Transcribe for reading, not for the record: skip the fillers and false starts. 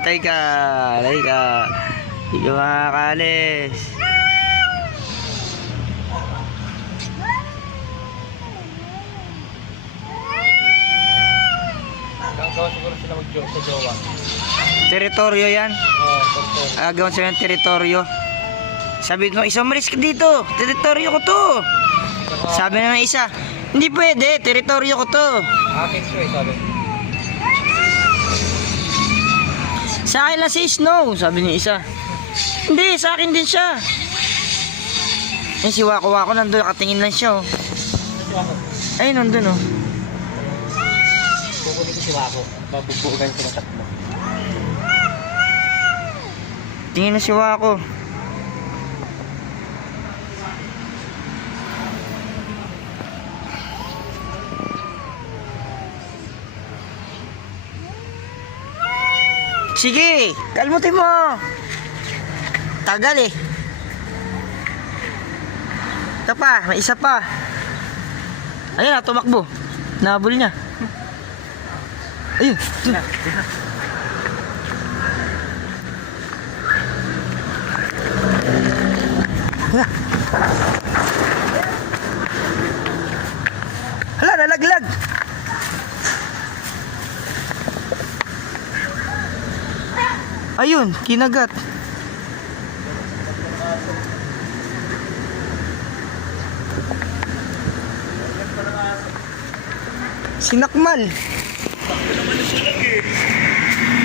Mamatay ka. Alay ka. Hindi ka makakalis. Gawa siguro sila sa jowa. Teritoryo yan. Gawin sila ng teritoryo. Sabi ko, isang maris ka dito. Teritoryo ko to. Sabi na ng isa, hindi pwede. Teritoryo ko to. Akin ko sabi. Sa akin lang si Snow. Sabi ni isa. Hindi, sa akin din siya. Yung si Wako Wako nandun. Nakatingin lang siya oh. Ay, nandun oh. Kukunin ko si Wako. Babubugan ko na tatlo. Tingin na si Wako. Sige, kalmutin mo. Tagal eh. Ito pa, may isa pa. Ayun na, tumakbo. Nahabol niya. Ayun. Hala, nalaglag. Ayun, kinagat. Sinakmal.